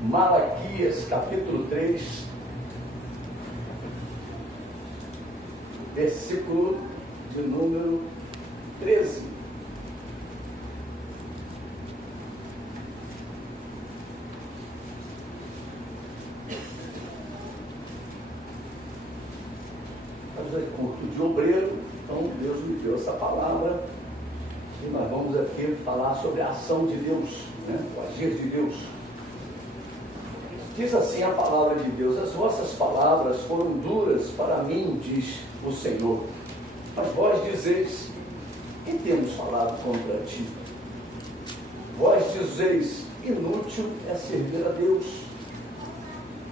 Malaquias, capítulo 3, versículo de número 13. Culto de obreiro, então Deus me deu essa palavra e nós vamos aqui falar sobre a ação de Deus, o agir de Deus. Diz assim a palavra de Deus: as vossas palavras foram duras para mim, diz o Senhor, mas vós dizeis: que temos falado contra ti? Vós dizeis: inútil é servir a Deus.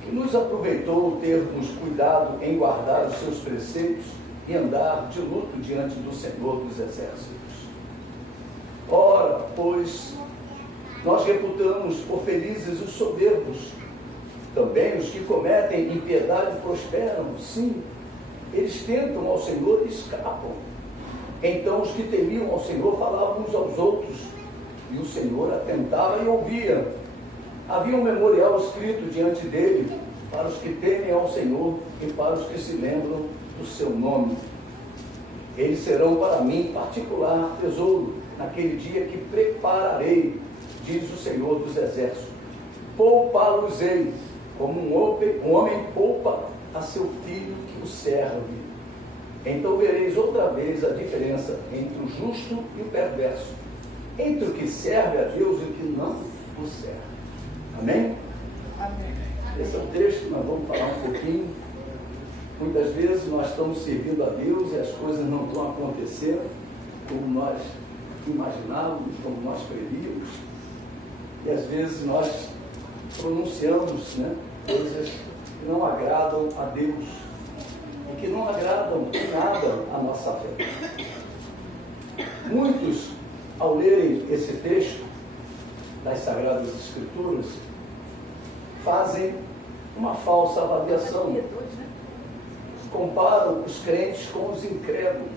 Que nos aproveitou termos cuidado em guardar os seus preceitos e andar de luto diante do Senhor dos Exércitos. Ora, pois, nós reputamos por felizes os soberbos. Também os que cometem impiedade prosperam, sim, eles tentam ao Senhor e escapam. Então os que temiam ao Senhor falavam uns aos outros, e o Senhor atentava e ouvia. Havia um memorial escrito diante dele para os que temem ao Senhor e para os que se lembram do seu nome. Eles serão para mim particular tesouro naquele dia que prepararei, diz o Senhor dos Exércitos. Poupá-los-ei, como um homem poupa a seu filho que o serve. Então vereis outra vez a diferença entre o justo e o perverso, entre o que serve a Deus e o que não o serve. Amém? Amém. Esse é o texto que nós vamos falar um pouquinho. Muitas vezes nós estamos servindo a Deus e as coisas não estão acontecendo como nós imaginávamos, como nós prevíamos. E às vezes nós pronunciamos coisas que não agradam a Deus e que não agradam em nada a nossa fé. Muitos, ao lerem esse texto das Sagradas Escrituras, fazem uma falsa avaliação. Comparam os crentes com os incrédulos.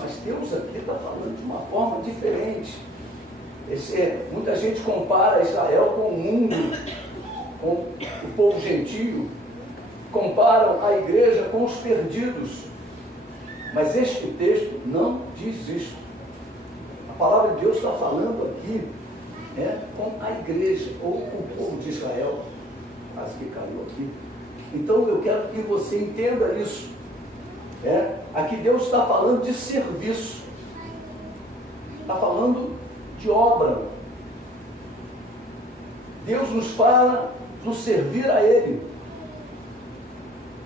Mas Deus aqui está falando de uma forma diferente. Muita gente compara Israel com o mundo, com o povo gentio, comparam a igreja com os perdidos. Mas este texto não diz isso. A palavra de Deus está falando aqui com a igreja, ou com o povo de Israel. Quase que caiu aqui. Então eu quero que você entenda isso. Aqui Deus está falando de serviço, está falando de obra. Deus nos fala do servir a Ele.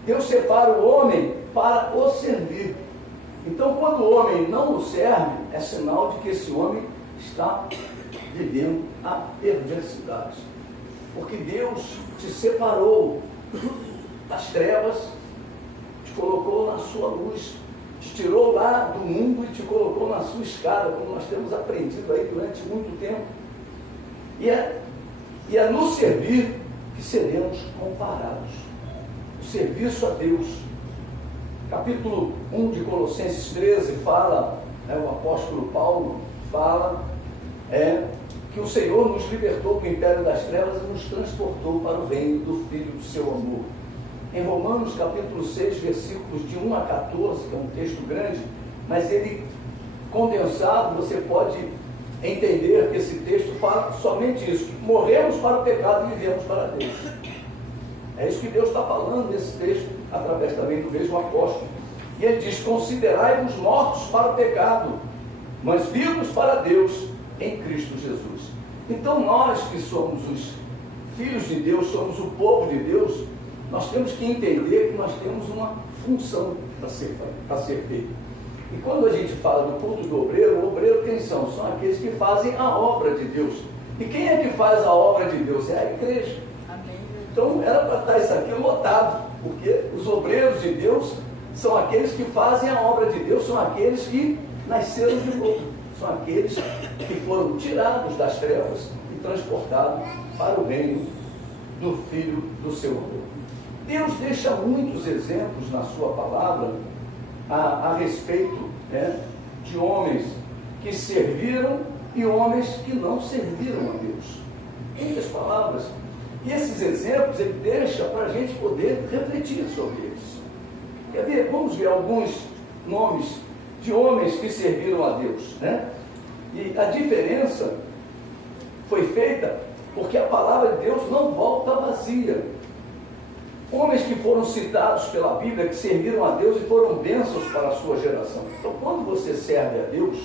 Deus separa o homem para o servir. Então, quando o homem não o serve, é sinal de que esse homem está vivendo a perversidade. Porque Deus te separou das trevas, te colocou na sua luz, te tirou lá do mundo e te colocou na sua escada, como nós temos aprendido aí durante muito tempo. E é no servir que seremos comparados. O serviço a Deus. Capítulo 1 de Colossenses 13 fala, o apóstolo Paulo fala, que o Senhor nos libertou do império das trevas e nos transportou para o reino do Filho do seu amor. Em Romanos capítulo 6, versículos de 1 a 14, que é um texto grande, mas ele, condensado, você pode entender que esse texto fala somente isso: morremos para o pecado e vivemos para Deus. É isso que Deus está falando nesse texto, através também do mesmo apóstolo. E ele diz: considerai-vos mortos para o pecado, mas vivos para Deus em Cristo Jesus. Então nós que somos os filhos de Deus, somos o povo de Deus, nós temos que entender que nós temos uma função para ser feita. E quando a gente fala do culto do obreiro, o obreiro quem são? São aqueles que fazem a obra de Deus. E quem é que faz a obra de Deus? É a igreja. Amém. Então era para estar isso aqui lotado, porque os obreiros de Deus são aqueles que fazem a obra de Deus, são aqueles que nasceram de novo. São aqueles que foram tirados das trevas e transportados para o reino do Filho do seu amor. Deus deixa muitos exemplos na sua palavra a respeito de homens que serviram e homens que não serviram a Deus. Em outras palavras, E esses exemplos ele deixa para a gente poder refletir sobre eles. Quer ver? Vamos ver alguns nomes de homens que serviram a Deus, né? E a diferença foi feita porque a palavra de Deus não volta vazia. Homens que foram citados pela Bíblia, que serviram a Deus e foram bênçãos para a sua geração. Então, quando você serve a Deus,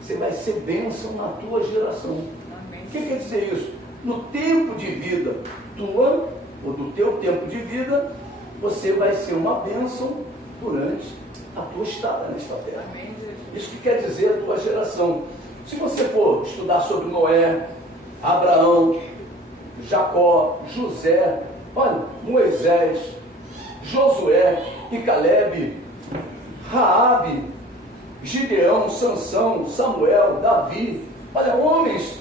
você vai ser bênção na tua geração. Amém. O que quer dizer isso? No tempo de vida tua, ou do teu tempo de vida, você vai ser uma bênção durante a tua estada nesta terra. Amém. Isso que quer dizer a tua geração. Se você for estudar sobre Noé, Abraão, Jacó, José, olha, Moisés, Josué e Calebe, Raabe, Gideão, Sansão, Samuel, Davi, olha, homens,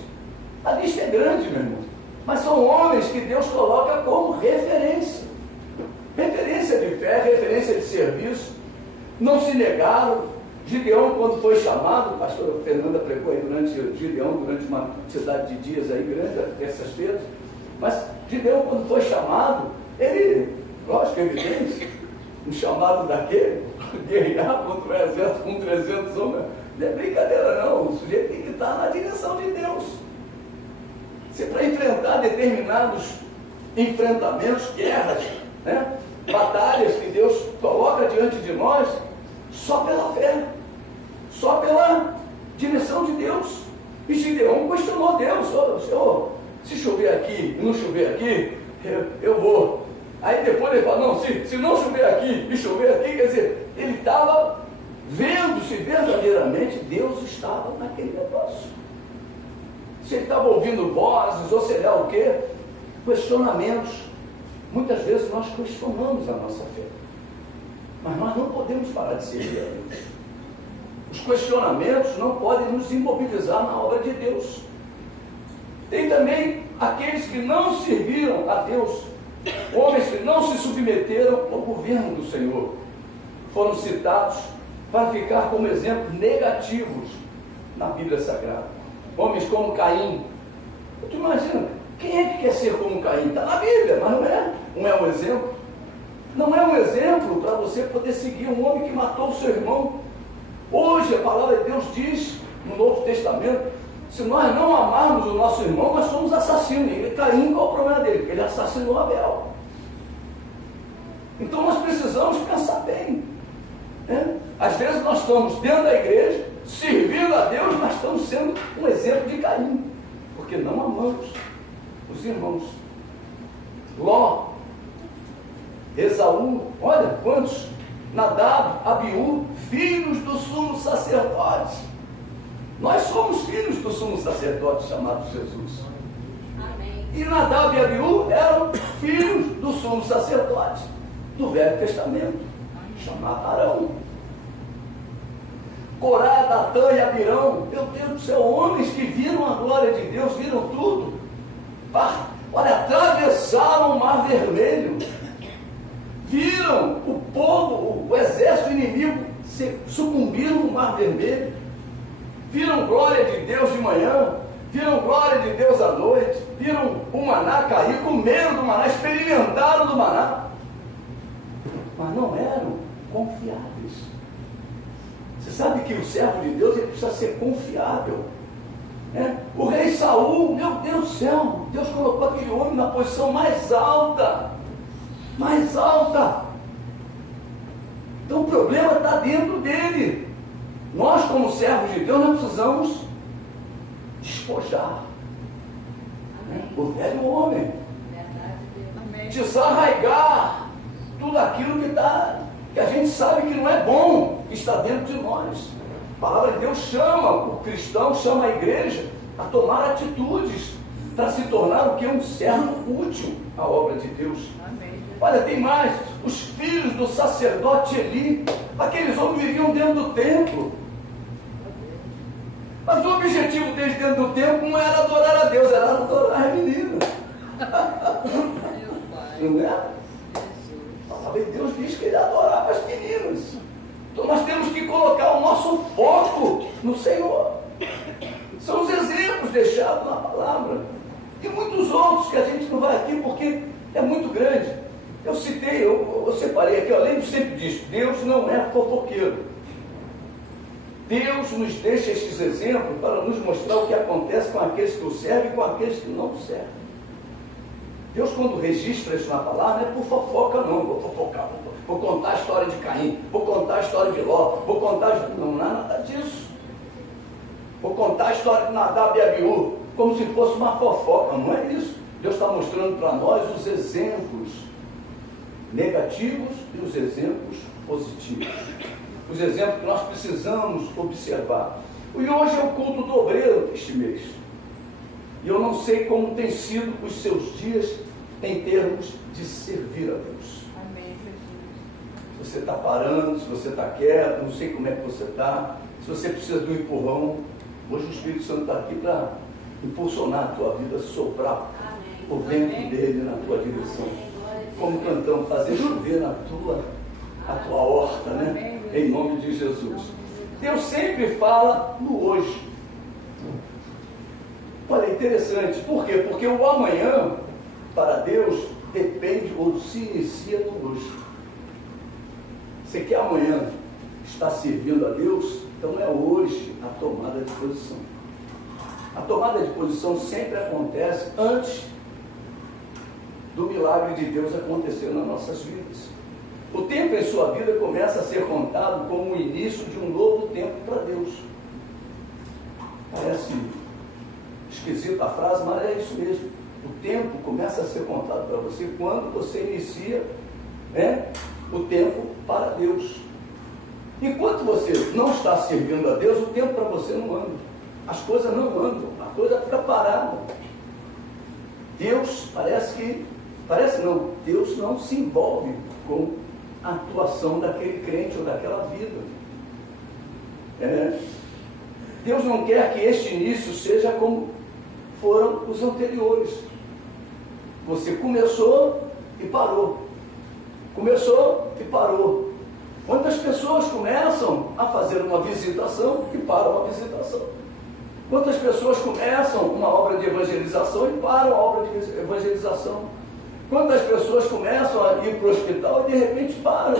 a lista é grande, meu irmão, mas são homens que Deus coloca como referência de fé, referência de serviço, não se negaram. Gideão, quando foi chamado, a pastora Fernanda pregou aí durante Gideão, durante uma cidade de dias aí grande, terças-feiras, mas Gideão, quando foi chamado, ele, lógico, evidente, um chamado daquele, guerrear contra o exército com 300 homens, não é brincadeira não, o sujeito tem que estar na direção de Deus. Se para enfrentar determinados enfrentamentos, guerras, né, batalhas que Deus coloca diante de nós, só pela fé, só pela direção de Deus. E Gideão questionou Deus: Senhor, se chover aqui e não chover aqui, eu vou. Aí depois ele falou: não, se não chover aqui e chover aqui, quer dizer, ele estava vendo se verdadeiramente Deus estava naquele negócio. Se ele estava ouvindo vozes, ou sei lá o quê, questionamentos. Muitas vezes nós questionamos a nossa fé, mas nós não podemos parar de servir a Deus. Os questionamentos não podem nos imobilizar na obra de Deus. Tem também aqueles que não serviram a Deus, homens que não se submeteram ao governo do Senhor, foram citados para ficar como exemplos negativos na Bíblia Sagrada. Homens como Caim. Tu imagina, quem é que quer ser como Caim? Está na Bíblia, mas não é um exemplo. Não é um exemplo para você poder seguir um homem que matou o seu irmão. Hoje a palavra de Deus diz, no Novo Testamento, se nós não amarmos o nosso irmão, nós somos assassinos. E Caim, qual o problema dele? Ele assassinou Abel. Então nós precisamos pensar bem, né? Às vezes nós estamos dentro da igreja, servindo a Deus, mas estamos sendo um exemplo de Caim, porque não amamos os irmãos. Ló, Esaú, olha quantos, Nadab, Abiú, filhos do sumo sacerdote. Nós somos filhos do sumo sacerdote chamado Jesus. Amém. E Nadab e Abiú eram filhos do sumo sacerdote do Velho Testamento, chamado Arão. Corá, Datã e Abirão, meu Deus do céu, homens que viram a glória de Deus, viram tudo. Olha, atravessaram o Mar Vermelho, viram o povo, o exército inimigo sucumbiram no Mar Vermelho, viram glória de Deus de manhã, viram glória de Deus à noite, viram o maná cair, comeram do maná, experimentaram do maná, mas não eram confiáveis. Você sabe que o servo de Deus ele precisa ser confiável, né? O rei Saul, meu Deus do céu, Deus colocou aquele homem na posição mais alta. Então o problema está dentro dele. Nós, como servos de Deus, nós precisamos despojar, né, o velho homem, desarraigar tudo aquilo que a gente sabe que não é bom, que está dentro de nós. A palavra de Deus chama o cristão, chama a igreja a tomar atitudes para se tornar o que? Um servo útil à obra de Deus. Amém. Olha, tem mais, os filhos do sacerdote Eli, aqueles homens viviam dentro do templo, mas o objetivo deles dentro do templo não era adorar a Deus, era adorar a menina. Não é? A palavra de Deus diz que ele adorava as meninas. Então nós temos que colocar o nosso foco no Senhor. São os exemplos deixados na palavra. E muitos outros. outros que a gente não vai aqui porque é muito grande. Eu citei, eu separei aqui, além do sempre disso, Deus não é fofoqueiro. Deus nos deixa estes exemplos para nos mostrar o que acontece com aqueles que o servem e com aqueles que não o servem. Deus, quando registra isso na palavra, não é por fofoca não, vou fofocar, vou contar a história de Caim, vou contar a história de Ló, vou contar... Não é nada disso. Vou contar a história de Nadab e Abiú, como se fosse uma fofoca, não é isso. Deus está mostrando para nós os exemplos negativos e os exemplos positivos. Os exemplos que nós precisamos observar. E hoje é o culto do obreiro este mês. E eu não sei como tem sido os seus dias em termos de servir a Deus. Amém, Jesus. Se você está parando, se você está quieto, não sei como é que você está. Se você precisa de um empurrão, hoje o Espírito Santo está aqui para impulsionar a tua vida, soprar o vento dele na tua direção. Como cantamos, fazer chover na tua horta, né? Em nome de Jesus. Deus sempre fala no hoje. Olha, interessante. Por quê? Porque o amanhã, para Deus, depende ou se inicia no hoje. Você quer amanhã estar servindo a Deus? Então é hoje a tomada de posição. A tomada de posição sempre acontece antes do milagre de Deus acontecer nas nossas vidas. O tempo em sua vida começa a ser contado como o início de um novo tempo para Deus. Parece esquisita a frase, mas é isso mesmo. O tempo começa a ser contado para você quando você inicia, o tempo para Deus. Enquanto você não está servindo a Deus, o tempo para você não anda. As coisas não andam, a coisa fica parada. Deus Deus não se envolve com a atuação daquele crente ou daquela vida. Deus não quer que este início seja como foram os anteriores. Você começou e parou. Começou e parou. Quantas pessoas começam a fazer uma visitação e param a visitação? Quantas pessoas começam uma obra de evangelização e param a obra de evangelização? Quantas pessoas começam a ir para o hospital e de repente param?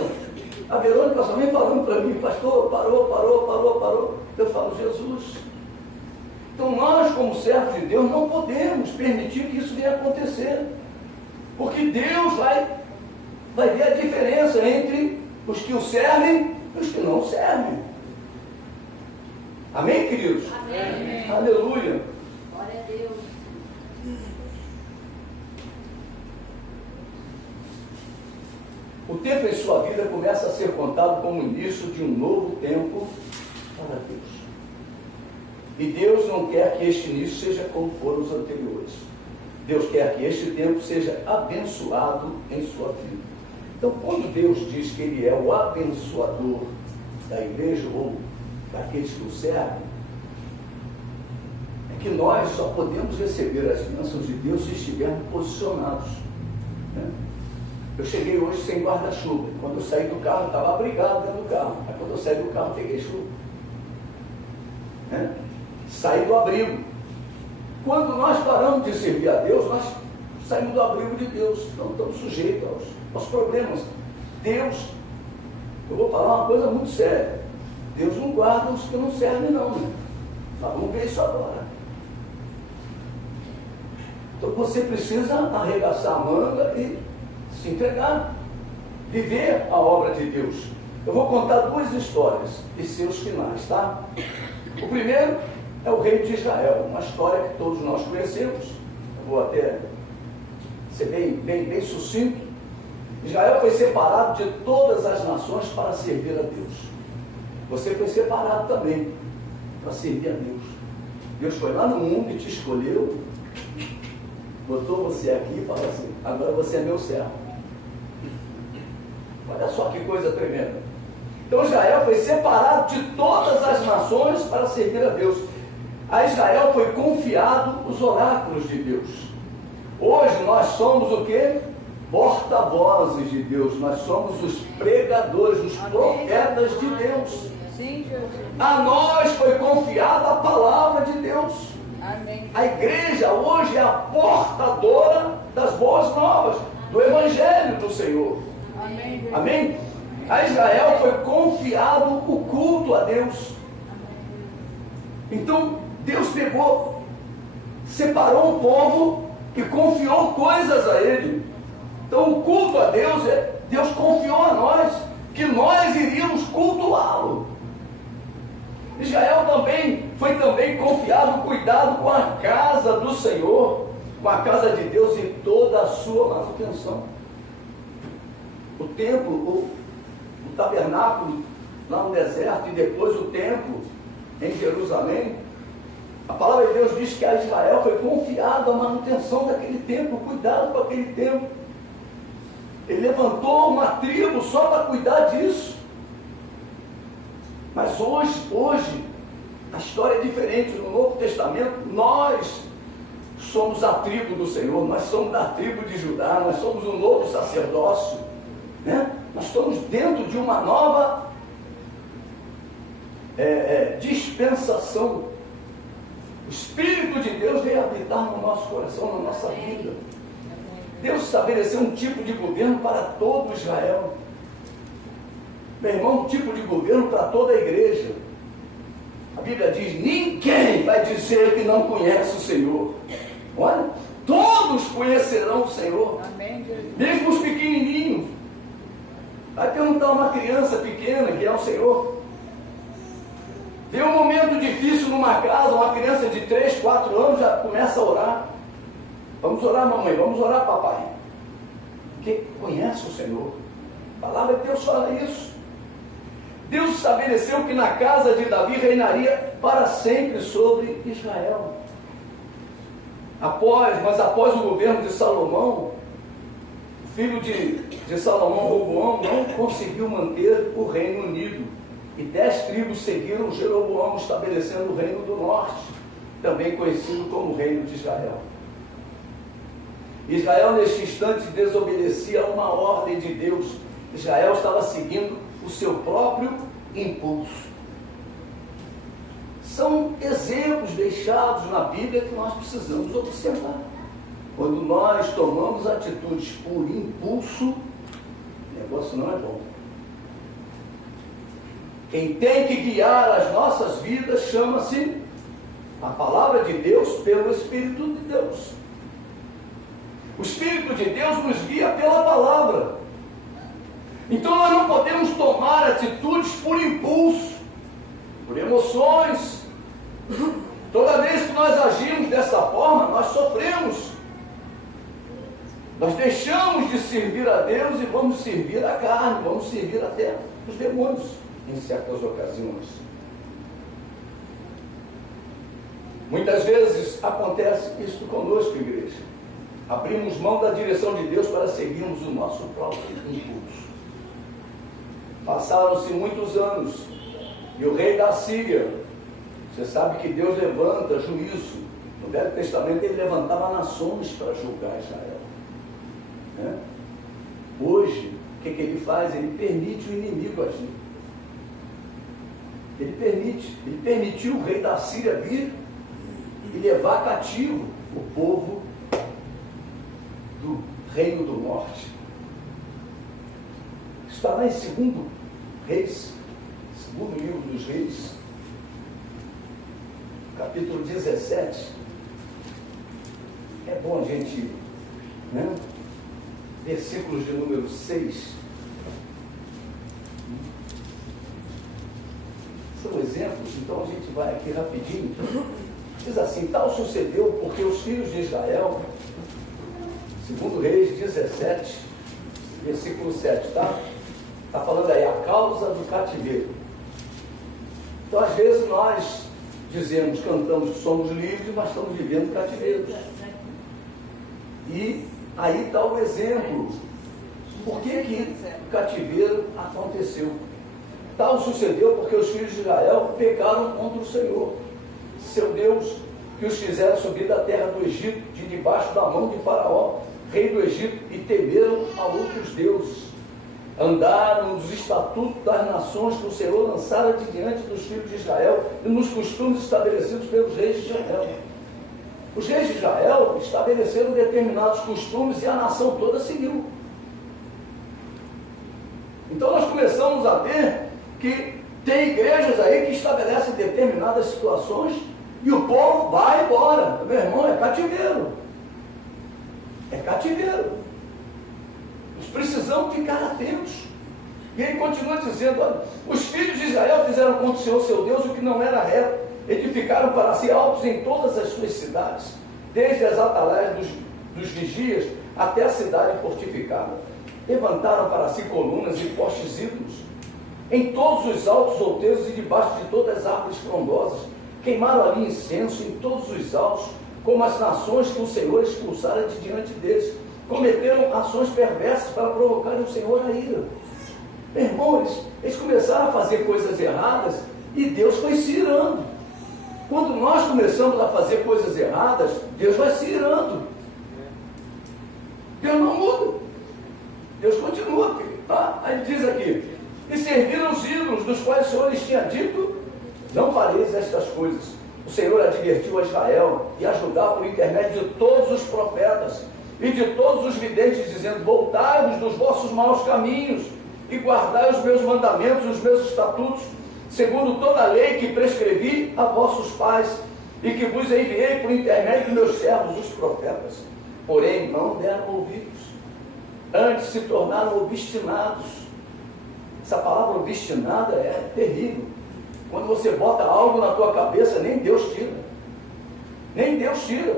A Verônica só vem falando para mim, pastor, parou. Eu falo, Jesus. Então nós, como servos de Deus, não podemos permitir que isso venha acontecer. Porque Deus vai ver a diferença entre os que o servem e os que não o servem. Amém, queridos? Amém. Aleluia. Glória a Deus. O tempo em sua vida começa a ser contado como o início de um novo tempo para Deus. E Deus não quer que este início seja como foram os anteriores. Deus quer que este tempo seja abençoado em sua vida. Então, quando Deus diz que Ele é o abençoador da igreja ou daqueles que o servem, é que nós só podemos receber as bênçãos de Deus se estivermos posicionados. Eu cheguei hoje sem guarda-chuva. Quando eu saí do carro, estava abrigado dentro do carro. Aí quando eu saí do carro, peguei chuva. Saí do abrigo. Quando nós paramos de servir a Deus, nós saímos do abrigo de Deus. Não estamos sujeitos aos problemas. Deus, eu vou falar uma coisa muito séria. Deus não guarda os que não servem não, né? Mas vamos ver isso agora. Então você precisa arregaçar a manga e se entregar, viver a obra de Deus. Eu vou contar duas histórias e seus finais, tá? O primeiro é o rei de Israel, uma história que todos nós conhecemos. Eu vou até ser bem sucinto. Israel foi separado de todas as nações para servir a Deus. Você foi separado também para servir a Deus. Deus foi lá no mundo e te escolheu, botou você aqui e falou assim: agora você é meu servo. Olha só que coisa tremenda. Então Israel foi separado de todas as nações para servir a Deus. A Israel foi confiado os oráculos de Deus. Hoje nós somos o quê? Porta-vozes de Deus. Nós somos os pregadores, os profetas de Deus. A nós foi confiada a palavra de Deus. Amém. A igreja hoje é a portadora das boas novas, do Evangelho do Senhor. Amém. Amém? A Israel foi confiado o culto a Deus. Então, Deus pegou, separou um povo e confiou coisas a ele. Então, o culto a Deus, Deus confiou a nós, que nós iríamos cultuá-lo. Israel foi também confiado o cuidado com a casa do Senhor, com a casa de Deus e toda a sua manutenção. O templo, o tabernáculo lá no deserto e depois o templo em Jerusalém, a palavra de Deus diz que a Israel foi confiado a manutenção daquele templo, o cuidado com aquele templo. Ele levantou uma tribo só para cuidar disso. Mas hoje, a história é diferente. No Novo Testamento, nós somos a tribo do Senhor, nós somos da tribo de Judá, nós somos um novo sacerdócio, né? Nós estamos dentro de uma nova dispensação. O Espírito de Deus veio habitar no nosso coração, na nossa vida. Deus estabeleceu um tipo de governo para todo Israel. Meu irmão, um tipo de governo para toda a igreja. A Bíblia diz: ninguém vai dizer que não conhece o Senhor. Olha, todos conhecerão o Senhor. Amém. Mesmo os pequenininhos. Vai perguntar a uma criança pequena que é o Senhor. Vê um momento difícil numa casa, uma criança de 3, 4 anos já começa a orar. Vamos orar, mamãe, vamos orar, papai. Porque conhece o Senhor. A palavra de Deus fala isso. Deus estabeleceu que na casa de Davi reinaria para sempre sobre Israel. Após o governo de Salomão, o filho de Salomão, Roboão, não conseguiu manter o reino unido. E 10 tribos seguiram Jeroboão, estabelecendo o reino do norte, também conhecido como reino de Israel. Israel, neste instante, desobedecia a uma ordem de Deus. Israel estava seguindo o seu próprio impulso. São exemplos deixados na Bíblia que nós precisamos observar. Quando nós tomamos atitudes por impulso, o negócio não é bom. Quem tem que guiar as nossas vidas chama-se a palavra de Deus pelo Espírito de Deus. O Espírito de Deus nos guia pela palavra. Então nós não podemos tomar atitudes por impulso, por emoções. Toda vez que nós agimos dessa forma, nós sofremos. Nós deixamos de servir a Deus e vamos servir a carne, vamos servir até os demônios em certas ocasiões. Muitas vezes acontece isso conosco, igreja. Abrimos mão da direção de Deus para seguirmos o nosso próprio impulso. Passaram-se muitos anos e o rei da Síria, você sabe que Deus levanta juízo. No Velho Testamento ele levantava nações para julgar Israel, né? Hoje, o que ele faz? Ele permite o inimigo agir. Ele permitiu o rei da Síria vir e levar cativo o povo do reino do norte. Está lá em 2 Reis, segundo livro dos Reis, capítulo 17. É bom a gente, né? Versículos de número 6. São exemplos, então a gente vai aqui rapidinho. Diz assim: tal sucedeu porque os filhos de Israel, 2 Reis 17, versículo 7, tá? Está falando aí a causa do cativeiro. Então às vezes nós dizemos, cantamos que somos livres, mas estamos vivendo cativeiros. E aí está o exemplo. Por que o cativeiro aconteceu? Tal sucedeu porque os filhos de Israel pecaram contra o Senhor, seu Deus, que os fizeram subir da terra do Egito, de debaixo da mão de Faraó, rei do Egito, e temeram a outros deuses. Andaram nos estatutos das nações que o Senhor lançara de diante dos filhos de Israel e nos costumes estabelecidos pelos reis de Israel. Os reis de Israel estabeleceram determinados costumes e a nação toda seguiu. Então nós começamos a ver que tem igrejas aí que estabelecem determinadas situações e o povo vai embora. Meu irmão, é cativeiro. É cativeiro. Nós precisamos ficar atentos. E ele continua dizendo, olha, os filhos de Israel fizeram contra o Senhor seu Deus o que não era reto, edificaram para si altos em todas as suas cidades, desde as atalaias dos vigias até a cidade fortificada. Levantaram para si colunas e postes ídolos, em todos os altos outeiros e debaixo de todas as árvores frondosas, queimaram ali incenso em todos os altos, como as nações que o Senhor expulsara de diante deles, cometeram ações perversas para provocarem o Senhor a ira. Meu irmão, eles começaram a fazer coisas erradas e Deus foi se irando. Quando nós começamos a fazer coisas erradas, Deus vai se irando. Deus não muda. Deus continua. Tá? Aí ele diz aqui, e serviram os ídolos dos quais o Senhor lhes tinha dito, não fareis estas coisas. O Senhor advertiu a Israel e a Judá por intermédio de todos os profetas e de todos os videntes, dizendo, voltai-vos dos vossos maus caminhos e guardai os meus mandamentos e os meus estatutos, segundo toda a lei que prescrevi a vossos pais e que vos enviei por intermédio de meus servos, os profetas. Porém, não deram ouvidos, antes se tornaram obstinados. Essa palavra obstinada é terrível. Quando você bota algo na tua cabeça, nem Deus tira. Nem Deus tira.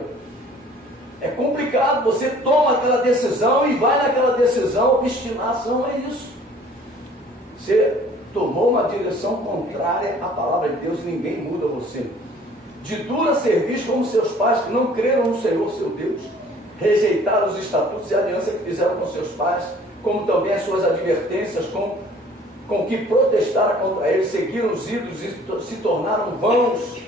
É complicado, você toma aquela decisão e vai naquela decisão, obstinação é isso. Você tomou uma direção contrária à palavra de Deus e ninguém muda você. De dura serviço como seus pais que não creram no Senhor seu Deus, rejeitaram os estatutos e a aliança que fizeram com seus pais, como também as suas advertências, com que protestaram contra eles, seguiram os ídolos e se tornaram vãos,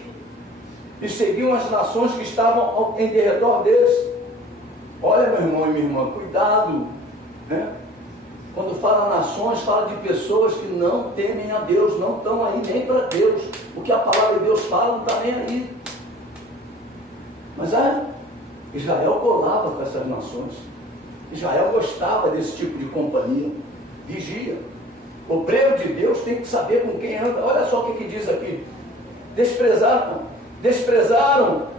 e seguiam as nações que estavam em derredor deles. Olha, meu irmão e minha irmã, cuidado, né? Quando fala nações, fala de pessoas que não temem a Deus, não estão aí nem para Deus. O que a palavra de Deus fala não está nem aí. Mas Israel colava com essas nações. Israel gostava desse tipo de companhia. Vigia. O obreiro de Deus tem que saber com quem anda. Olha só o que diz aqui. Desprezaram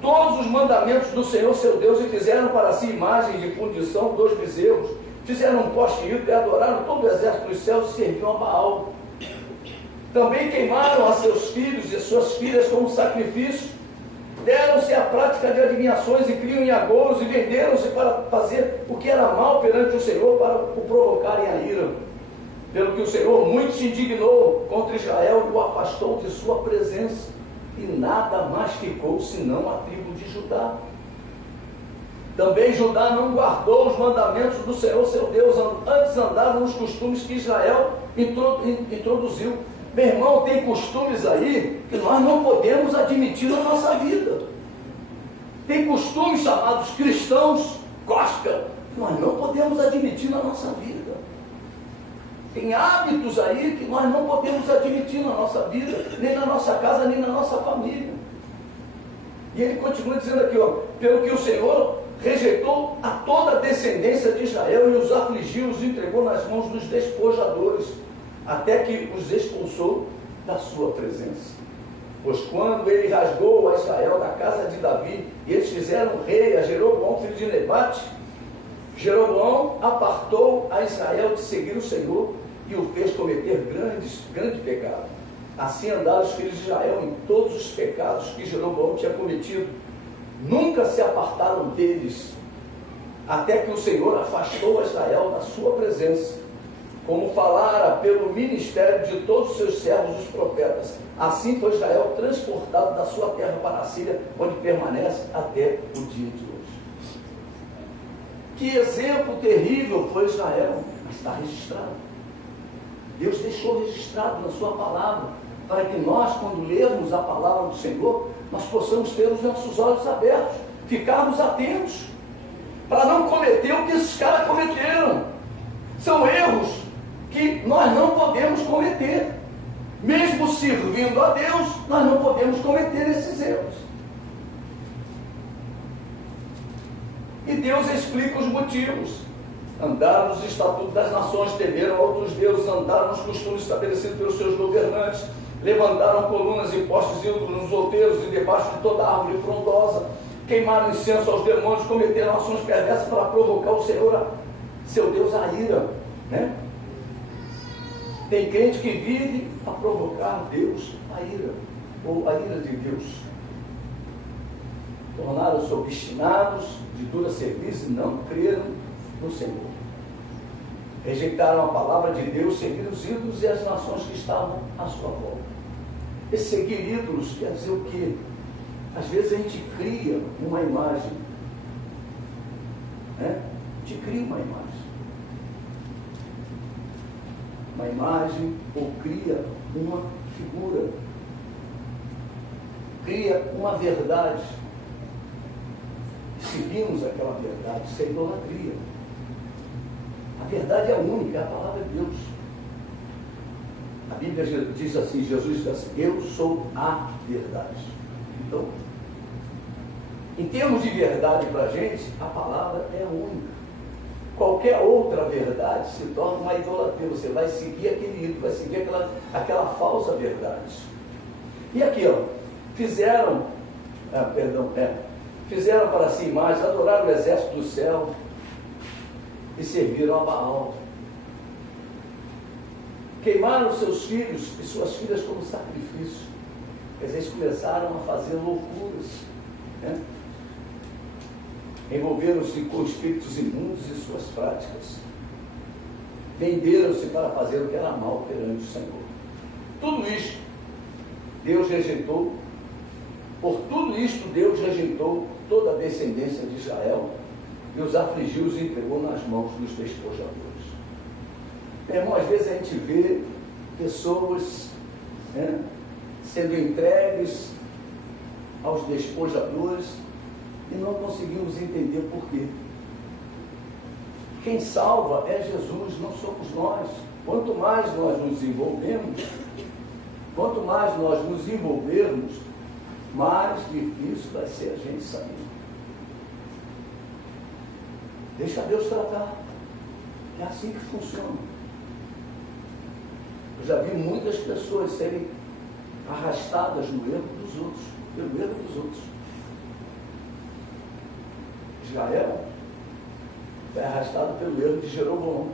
todos os mandamentos do Senhor seu Deus e fizeram para si imagens de fundição dos bezerros. Fizeram um poste ídolo e adoraram todo o exército dos céus e serviam a Baal. Também queimaram a seus filhos e suas filhas como sacrifício. Deram-se à prática de adivinhações e criam em agouros e venderam-se para fazer o que era mal perante o Senhor, para o provocarem a ira. Pelo que o Senhor muito se indignou contra Israel e o afastou de sua presença. E nada mais ficou senão a tribo de Judá. Também Judá não guardou os mandamentos do Senhor seu Deus, antes andaram nos costumes que Israel introduziu. Meu irmão, tem costumes aí que nós não podemos admitir na nossa vida. Tem costumes chamados cristãos, cósca, que nós não podemos admitir na nossa vida. Tem hábitos aí que nós não podemos admitir na nossa vida, nem na nossa casa, nem na nossa família. E ele continua dizendo aqui, ó, pelo que o Senhor rejeitou a toda a descendência de Israel e os afligiu, os entregou nas mãos dos despojadores, até que os expulsou da sua presença. Pois quando ele rasgou a Israel da casa de Davi, e eles fizeram rei a Jeroboão, filho de Nebate, Jeroboão apartou a Israel de seguir o Senhor e o fez cometer grande pecado. Assim andaram os filhos de Israel em todos os pecados que Jeroboão tinha cometido. Nunca se apartaram deles, até que o Senhor afastou a Israel da sua presença, como falara pelo ministério de todos os seus servos, os profetas. Assim foi Israel transportado da sua terra para a Síria, onde permanece até o dia de hoje. Que exemplo terrível foi Israel, mas está registrado. Deus deixou registrado na sua palavra, para que nós, quando lermos a palavra do Senhor, nós possamos ter os nossos olhos abertos, ficarmos atentos, para não cometer o que esses caras cometeram. São erros que nós não podemos cometer. Mesmo servindo a Deus, nós não podemos cometer esses erros. E Deus explica os motivos. Andaram nos estatutos das nações, temeram a outros deuses, andaram nos costumes estabelecidos pelos seus governantes, levantaram colunas e postes ídolos nos outeiros e debaixo de toda árvore frondosa, queimaram incenso aos demônios, cometeram ações perversas para provocar o Senhor, seu Deus, a ira, né? Tem crente que vive a provocar Deus a ira, ou a ira de Deus. Tornaram-se obstinados, de dura serviço, e não creram no Senhor. Rejeitaram a palavra de Deus, seguiram os ídolos e as nações que estavam à sua volta. Esse seguir ídolos quer dizer o quê? Às vezes a gente cria uma imagem, né? A gente cria uma imagem, ou cria uma figura, cria uma verdade, seguimos aquela verdade, isso é idolatria. A verdade é única, é a palavra de Deus. A Bíblia diz assim, Jesus diz assim, eu sou a verdade. Então, em termos de verdade para a gente, a palavra é a única. Qualquer outra verdade se torna uma idolatria. Você vai seguir aquele ídolo, vai seguir aquela falsa verdade. E aqui, ó, fizeram para si imagens, adoraram o exército do céu e serviram a Baal. Queimaram seus filhos e suas filhas como sacrifício. Quer dizer, eles começaram a fazer loucuras, né? Envolveram-se com espíritos imundos e suas práticas. Venderam-se para fazer o que era mal perante o Senhor. Tudo isto Deus rejeitou. Por tudo isto Deus rejeitou toda a descendência de Israel e os afligiu e os entregou nas mãos dos despojadores. Meu irmão, às vezes a gente vê pessoas, né, sendo entregues aos despojadores e não conseguimos entender por quê. Quem salva é Jesus, não somos nós. Quanto mais nós nos envolvemos, quanto mais nós nos envolvermos, mais difícil vai ser a gente sair. Deixa Deus tratar. É assim que funciona. Eu já vi muitas pessoas serem arrastadas no erro dos outros, pelo erro dos outros. Israel foi arrastado pelo erro de Jeroboão.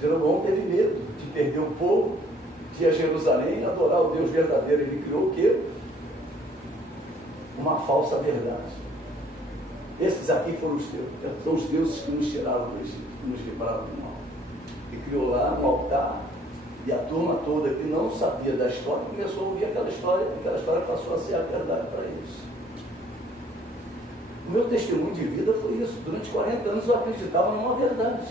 Jeroboão teve medo de perder o povo, de ir a Jerusalém e adorar o Deus verdadeiro. Ele criou o quê? Uma falsa verdade. Esses aqui foram são os deuses que nos tiraram do Egito, que nos livraram do mal. E criou lá um altar, e a turma toda que não sabia da história começou a ouvir aquela história passou a ser a verdade para eles. O meu testemunho de vida foi isso. Durante 40 anos eu acreditava numa verdade,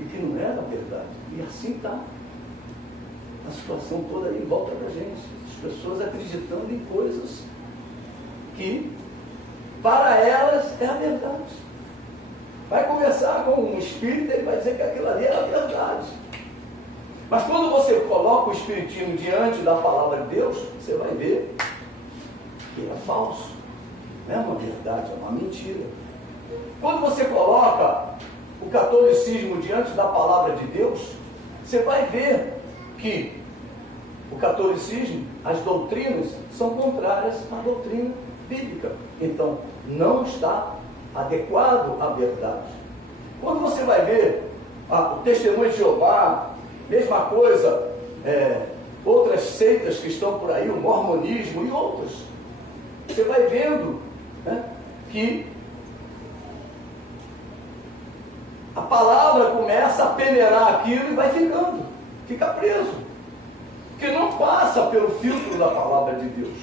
e que não era verdade. E assim está a situação toda aí em volta da gente. As pessoas acreditando em coisas que para elas é a verdade. Vai conversar com um espírita, ele vai dizer que aquilo ali é a verdade. Mas quando você coloca o espiritismo diante da palavra de Deus, você vai ver que é falso. Não é uma verdade, é uma mentira. Quando você coloca o catolicismo diante da palavra de Deus, você vai ver que o catolicismo, as doutrinas, são contrárias à doutrina bíblica. Então, não está adequado à verdade. Quando você vai ver o testemunho de Jeová, mesma coisa, outras seitas que estão por aí, o mormonismo e outras, você vai vendo, né, que a palavra começa a peneirar aquilo e vai ficando, fica preso, porque não passa pelo filtro da palavra de Deus.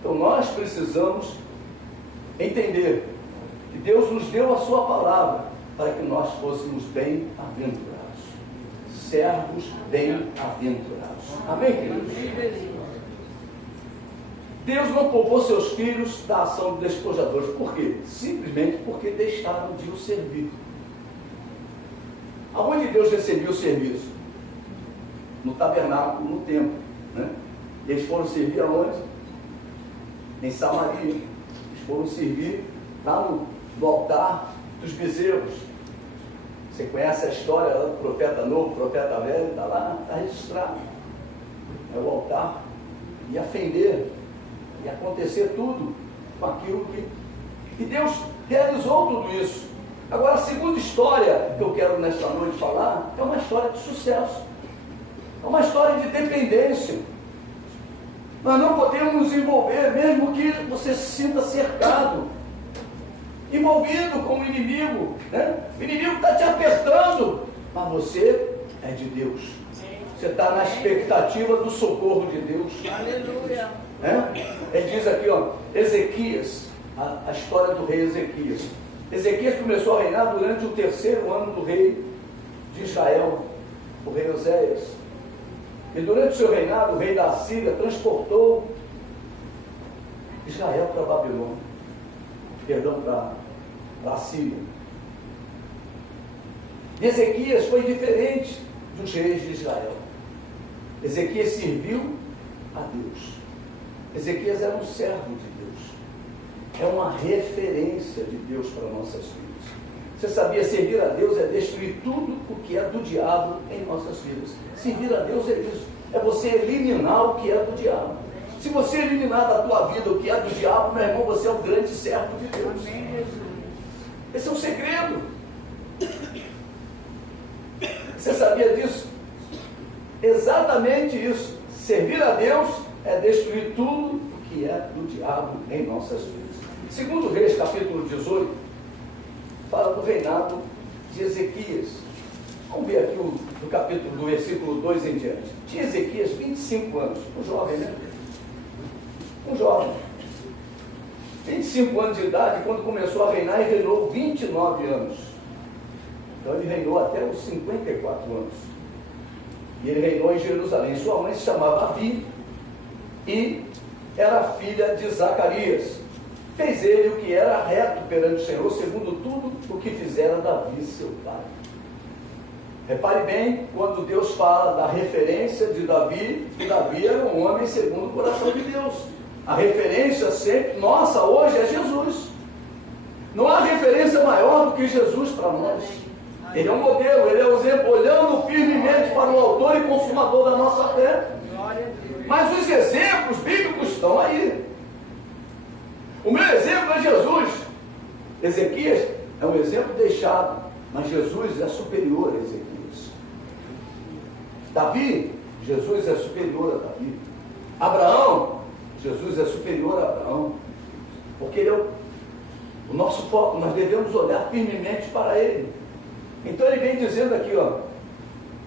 Então nós precisamos entender que Deus nos deu a sua palavra para que nós fôssemos bem-aventurados, servos bem-aventurados. Amém, queridos? Deus não poupou seus filhos da ação de despojadores. Por quê? Simplesmente porque deixaram de o servir. Aonde Deus recebia o serviço? No tabernáculo, no templo, né? Eles foram servir aonde? Em Samaria. Eles foram servir lá no altar dos bezerros. Você conhece a história do profeta novo, profeta velho, está lá, está registrado. É o altar. Ia fender, ia acontecer tudo com aquilo que Deus realizou tudo isso. Agora, a segunda história que eu quero nesta noite falar é uma história de sucesso. É uma história de dependência. Nós não podemos nos envolver, mesmo que você se sinta cercado, envolvido com o inimigo, né? O inimigo está te apertando, mas você é de Deus. Você está na expectativa do socorro de Deus. Aleluia. Ele diz aqui, ó, Ezequias, a história do rei Ezequias. Ezequias começou a reinar durante o 3º ano do rei de Israel, o rei Oséias. E durante o seu reinado, o rei da Síria transportou Israel para Babilônia. Perdão, para a Síria. Ezequias foi diferente dos reis de Israel. Ezequias serviu a Deus. Ezequias era um servo de Deus. É uma referência de Deus para nossas vidas. Você sabia, servir a Deus é destruir tudo o que é do diabo em nossas vidas. Servir a Deus é isso. É você eliminar o que é do diabo. Se você eliminar da tua vida o que é do diabo, meu irmão, você é um grande servo de Deus. Amém, Jesus. Esse é um segredo. Você sabia disso? Exatamente isso. Servir a Deus é destruir tudo o que é do diabo em nossas vidas. Segundo Reis, capítulo 18, fala do reinado de Ezequias. Vamos ver aqui do capítulo, do versículo 2 em diante. Tinha Ezequias 25 anos, um jovem, né? Um jovem. 25 anos de idade, quando começou a reinar, e reinou 29 anos. Então ele reinou até os 54 anos. E ele reinou em Jerusalém. Sua mãe se chamava Abi e era filha de Zacarias. Fez ele o que era reto perante o Senhor, segundo tudo o que fizera Davi, seu pai. Repare bem, quando Deus fala da referência de Davi, que Davi era um homem segundo o coração de Deus. A referência sempre nossa hoje é Jesus. Não há referência maior do que Jesus para nós. Ele é um modelo, ele é o exemplo, olhando firmemente para o autor e consumador da nossa fé. Mas os exemplos bíblicos estão aí. O meu exemplo é Jesus. Ezequias é um exemplo deixado, mas Jesus é superior a Ezequias. Davi, Jesus é superior a Davi. Abraão, Jesus é superior a Abraão. Porque ele é o nosso foco, nós devemos olhar firmemente para ele. Então ele vem dizendo aqui, ó,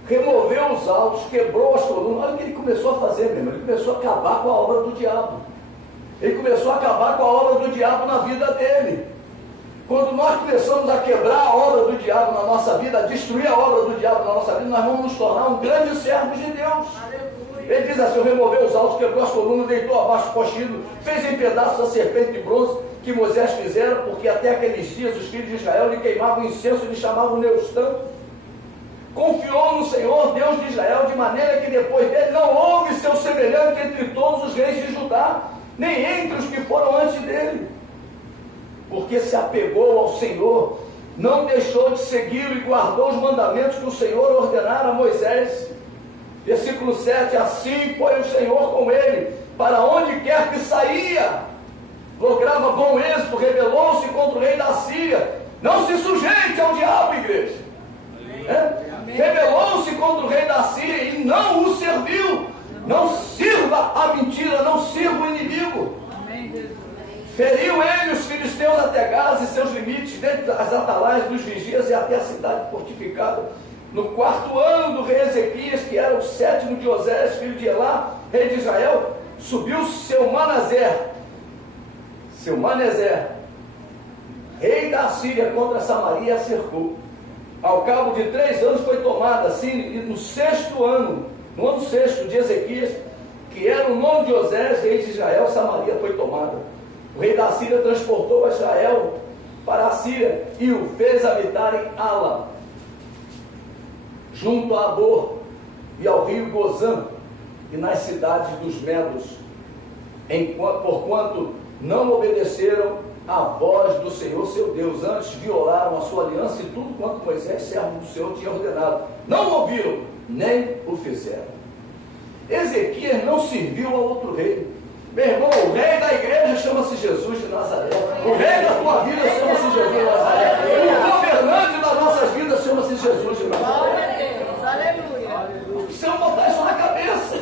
removeu os altos, quebrou as colunas. Olha o que ele começou a fazer, meu irmão. Ele começou a acabar com a obra do diabo. Ele começou a acabar com a obra do diabo na vida dele. Quando nós começamos a quebrar a obra do diabo na nossa vida, a destruir a obra do diabo na nossa vida, nós vamos nos tornar um grande servo de Deus. Ele diz assim, removeu os altos, quebrou as colunas, deitou abaixo o postigo, fez em pedaços a serpente de bronze que Moisés fizera, porque até aqueles dias os filhos de Israel lhe queimavam incenso e lhe chamavam Neustã. Confiou no Senhor, Deus de Israel, de maneira que depois dele não houve seu semelhante entre todos os reis de Judá, nem entre os que foram antes dele. Porque se apegou ao Senhor, não deixou de segui-lo e guardou os mandamentos que o Senhor ordenara a Moisés. Versículo 7, assim foi o Senhor com ele, para onde quer que saía, lograva bom êxito, rebelou-se contra o rei da Síria. Não se sujeite ao diabo, igreja. Rebelou-se contra o rei da Síria e não o serviu. Não sirva a mentira, não sirva o inimigo. Feriu ele os filisteus até Gaza e seus limites, desde as atalaias dos vigias e até a cidade fortificada. No 4º ano do rei Ezequias, que era o 7º de Oséias, filho de Elá, rei de Israel, subiu seu Manazer, rei da Síria, contra Samaria e a cercou. Ao cabo de 3 anos foi tomada, assim, no 6º ano, no ano 6º de Ezequias, que era o 9º de Oséias, rei de Israel, Samaria foi tomada. O rei da Síria transportou Israel para a Síria e o fez habitar em Ala, junto a Abor e ao rio Gozã, e nas cidades dos Medos, porquanto não obedeceram a voz do Senhor seu Deus. Antes violaram a sua aliança e tudo quanto Moisés, servo do Senhor, tinha ordenado. Não ouviram, nem o fizeram. Ezequias não serviu a outro rei. Meu irmão, o rei da igreja chama-se Jesus de Nazaré. O rei da tua vida chama-se Jesus de Nazaré. O governante das nossas vidas chama-se Jesus de Nazaré. Aleluia. Precisamos botar isso na cabeça.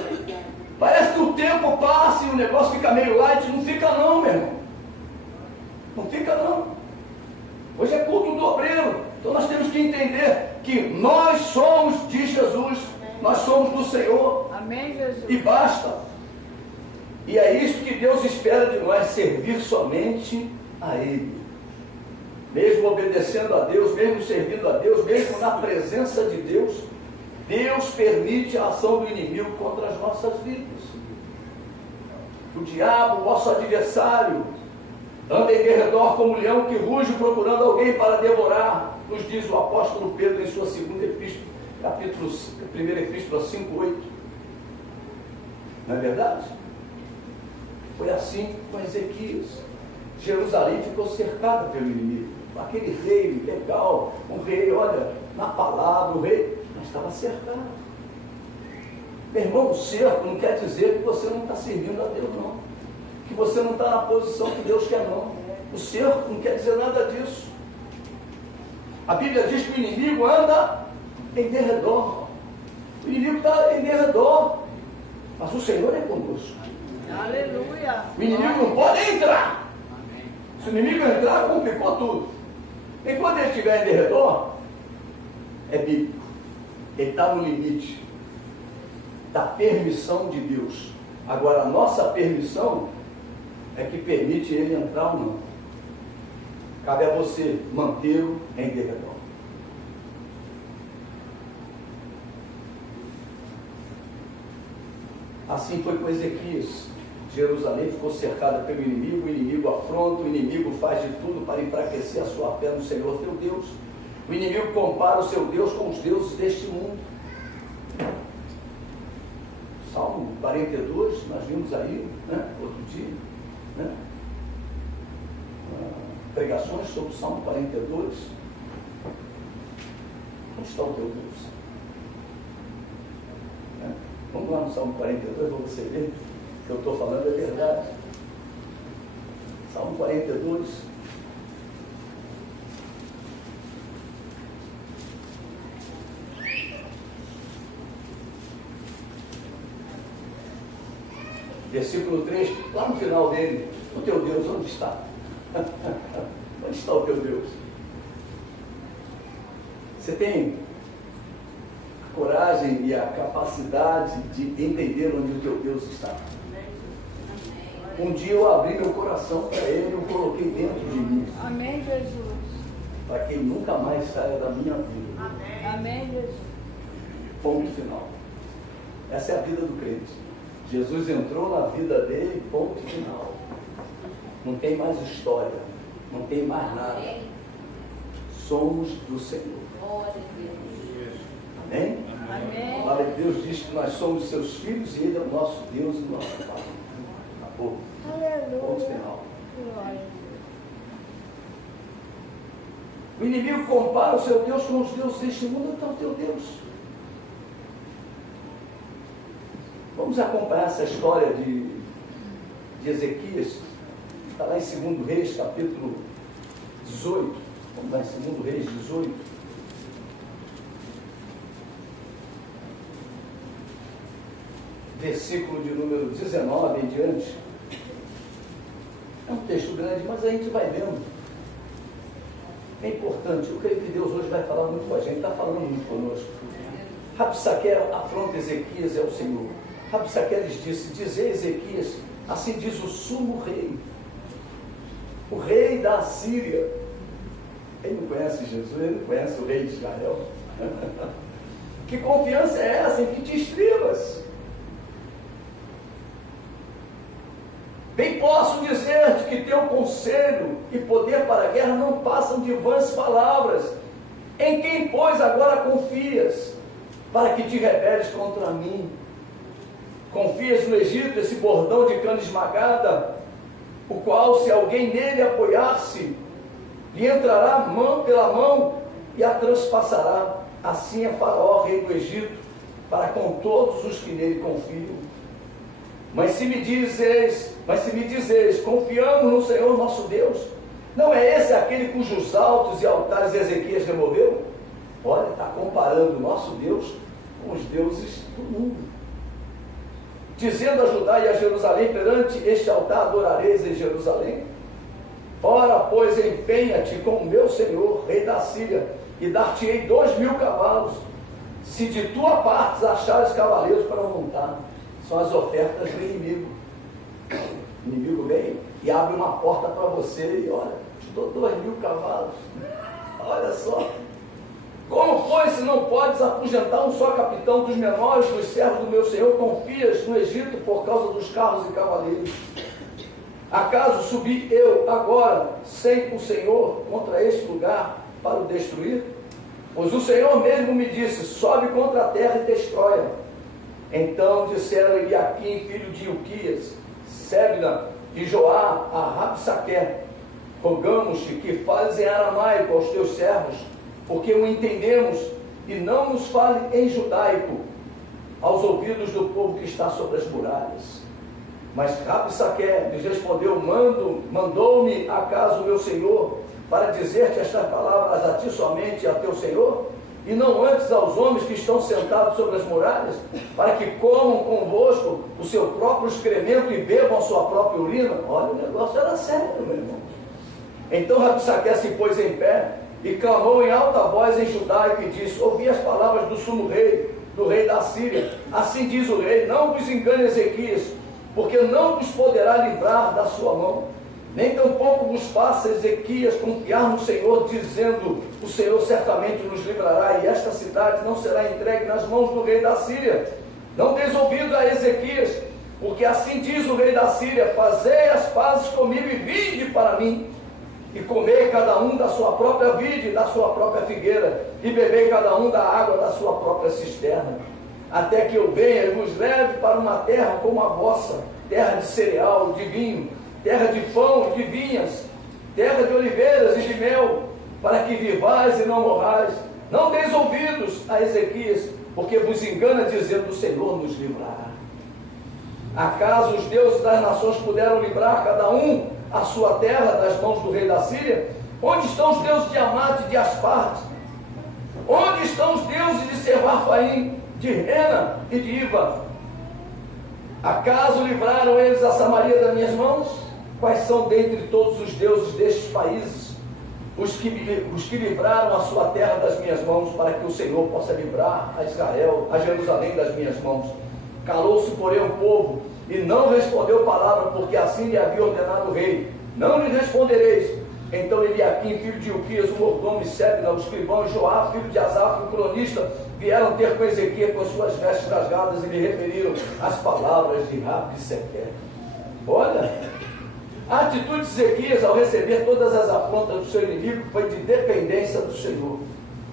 Parece que o tempo passa e o negócio fica meio light. Não fica não, meu irmão. Não fica não. Hoje é culto do obreiro. Então nós temos que entender que nós somos de Jesus. Nós somos do Senhor. Amém, Jesus. E basta. E é isso que Deus espera de nós, servir somente a Ele. Mesmo obedecendo a Deus, mesmo servindo a Deus, mesmo na presença de Deus, Deus permite a ação do inimigo contra as nossas vidas. O diabo, nosso adversário, anda em derredor como um leão que ruge procurando alguém para devorar, nos diz o apóstolo Pedro em sua segunda epístola, capítulo 1 epístola 5:8. Não é verdade? Foi assim com Ezequias. Jerusalém ficou cercada pelo inimigo. Aquele rei legal, um rei, olha, na palavra, o rei, mas estava cercado. Meu irmão, o cerco não quer dizer que você não está servindo a Deus, não. Que você não está na posição que Deus quer, não. O cerco não quer dizer nada disso. A Bíblia diz que o inimigo anda em derredor. O inimigo está em derredor. Mas o Senhor é conosco. Aleluia. O inimigo não pode entrar. Se o inimigo entrar, complicou tudo. Enquanto ele estiver em derredor, é bíblico. Ele está no limite da permissão de Deus. Agora, a nossa permissão é que permite ele entrar ou não. Cabe a você mantê-lo em derredor. Assim foi com Ezequias. Jerusalém ficou cercada pelo inimigo, o inimigo afronta, o inimigo faz de tudo para enfraquecer a sua fé no Senhor teu Deus. O inimigo compara o seu Deus com os deuses deste mundo. Salmo 42, nós vimos aí, né, outro dia, né, pregações sobre o Salmo 42. Onde está o teu Deus? Vamos lá no Salmo 42 para você ver. O que eu estou falando é verdade. Salmo 42. Versículo 3, lá no final dele, o teu Deus, onde está? Onde está o teu Deus? Você tem a coragem e a capacidade de entender onde o teu Deus está? Um dia eu abri meu coração para Ele e o coloquei dentro de mim. Amém, Jesus. Para que Ele nunca mais saia da minha vida. Amém. Amém, Jesus. Ponto final. Essa é a vida do crente. Jesus entrou na vida dele, ponto final. Não tem mais história. Não tem mais nada. Somos do Senhor. Amém? Amém. A palavra de Deus diz que nós somos seus filhos e Ele é o nosso Deus e o nosso Pai. Acabou. Ponto final. O inimigo compara o seu Deus com os deuses deste mundo. Onde está o teu Deus? Vamos acompanhar essa história de Ezequias. Está lá em 2 Reis, capítulo 18. Vamos lá em 2 Reis 18. Versículo de número 19 em diante. É um texto grande, mas a gente vai vendo. É importante. Eu creio que Deus hoje vai falar muito com a gente. Está falando muito conosco. Rabsaque afronta Ezequias ao Senhor. Rabsaque lhes disse: dizei Ezequias, assim diz o sumo rei, o rei da Assíria. Ele não conhece Jesus, ele não conhece o rei de Israel. Que confiança é essa em que te estribas? Bem posso dizer-te que teu conselho e poder para a guerra não passam de vãs palavras. Em quem, pois, agora confias, para que te rebeles contra mim? Confias no Egito, esse bordão de cana esmagada? o qual, se alguém nele apoiar-se, lhe entrará pela mão e a transpassará. Assim é Faraó, rei do Egito, para com todos os que nele confiam. Mas se me dizeis, confiamos no Senhor nosso Deus, não é esse aquele cujos altos e altares Ezequias removeu? Olha, está comparando o nosso Deus com os deuses do mundo. Dizendo a Judá e a Jerusalém, perante este altar adorareis em Jerusalém. Ora, pois, empenha-te com o meu Senhor, rei da Síria, e dar-te-ei 2.000 cavalos, se de tua parte achares cavaleiros para montar. São as ofertas do inimigo. O inimigo vem e abre uma porta para você e olha, te dou 2.000 cavalos. Olha só. Como, pois, se não podes afugentar um só capitão dos menores, dos servos do meu Senhor, confias no Egito por causa dos carros e cavaleiros? Acaso subi eu agora, sem o Senhor, contra este lugar, para o destruir? Pois o Senhor mesmo me disse, sobe contra a terra e destrói-a. Então disseram Eliaquim, filho de Ilquias, Sebna e Joá, a Rabsaqué, rogamos-te que fales em aramaico aos teus servos, porque o entendemos, e não nos fale em judaico, aos ouvidos do povo que está sobre as muralhas. Mas Rabsaqué lhes respondeu, mandou-me acaso o meu Senhor, para dizer-te estas palavras a ti somente e a teu Senhor, e não antes aos homens que estão sentados sobre as muralhas, para que comam convosco o seu próprio excremento e bebam a sua própria urina? Olha, o negócio era sério, meu irmão. Então Rabsaqué se pôs em pé, e clamou em alta voz em judaico e disse, ouvi as palavras do sumo rei, do rei da Síria. Assim diz o rei, não vos engane Ezequias, porque não vos poderá livrar da sua mão, nem tampouco vos faça Ezequias confiar no Senhor, dizendo, o Senhor certamente nos livrará, e esta cidade não será entregue nas mãos do rei da Síria. Não deis ouvido a Ezequias, porque assim diz o rei da Síria, fazei as pazes comigo e vinde para mim, e comei cada um da sua própria vide e da sua própria figueira, e bebei cada um da água da sua própria cisterna, até que eu venha e vos leve para uma terra como a vossa, terra de cereal, de vinho, terra de pão e de vinhas, terra de oliveiras e de mel, para que vivais e não morrais. Não deis ouvidos a Ezequias, porque vos engana dizendo, o Senhor nos livrará. Acaso os deuses das nações puderam livrar cada um a sua terra das mãos do rei da Síria? Onde estão os deuses de Amate e de Asparte? Onde estão os deuses de Sefarfaim, de Rena e de Iva? Acaso livraram eles a Samaria das minhas mãos? Quais são dentre todos os deuses destes países os que livraram a sua terra das minhas mãos, para que o Senhor possa livrar a Israel, a Jerusalém das minhas mãos? Calou-se, porém, o povo, e não respondeu palavra, porque assim lhe havia ordenado o rei. Não lhe respondereis. Então Eliaquim, filho de Ilquias, o mordomo, e Sebna, o escrivão, e Joá, filho de Asaf, o cronista, vieram ter com Ezequias com suas vestes rasgadas, e lhe referiram as palavras de Rabsaqué. Olha, a atitude de Ezequias ao receber todas as afrontas do seu inimigo foi de dependência do Senhor.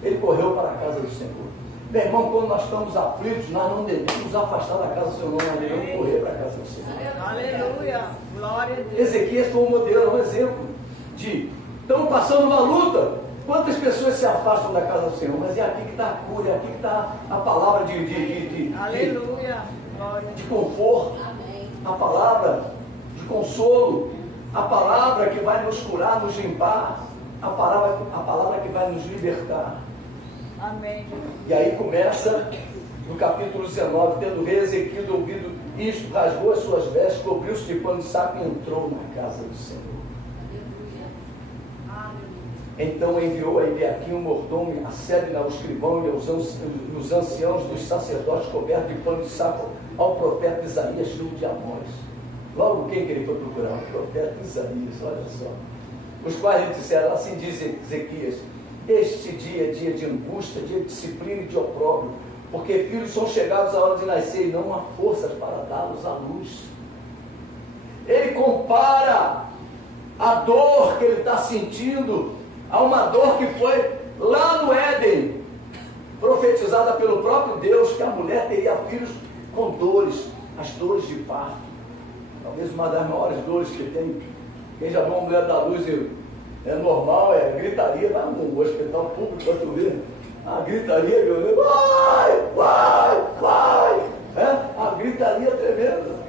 Ele correu para a casa do Senhor. Meu irmão, quando nós estamos aflitos, nós não devemos afastar da casa do Senhor, nós devemos correr para a casa do Senhor. Aleluia, glória a Deus. Ezequias foi um modelo, um exemplo de, estamos passando uma luta, quantas pessoas se afastam da casa do Senhor? Mas é aqui que está a cura, é aqui que está a palavra aleluia, glória de conforto, a palavra de consolo, a palavra que vai nos curar, nos limpar, a palavra que vai nos libertar. Amém. E aí começa no capítulo 19, tendo o rei Ezequias ouvido isto, rasgou as suas vestes, cobriu-se de pano de saco e entrou na casa do Senhor. Então enviou a Eliaquim, o mordomo, a Sebna, o escrivão, e os anciãos dos sacerdotes cobertos de pano de saco ao profeta Isaías, filho de Amós. Logo quem que ele foi procurar? O profeta Isaías, olha só. Os quais lhe disseram, assim diz Ezequias, este dia é dia de angústia, dia de disciplina e de opróbrio, porque filhos são chegados à hora de nascer e não há forças para dá-los à luz. Ele compara a dor que ele está sentindo a uma dor que foi lá no Éden, profetizada pelo próprio Deus, que a mulher teria filhos com dores, as dores de parto. Talvez uma das maiores dores que tem Quem já viu uma mulher da luz é normal, é gritaria, vai no hospital público para tu ver. A gritaria, meu Deus, vai. A gritaria tremenda.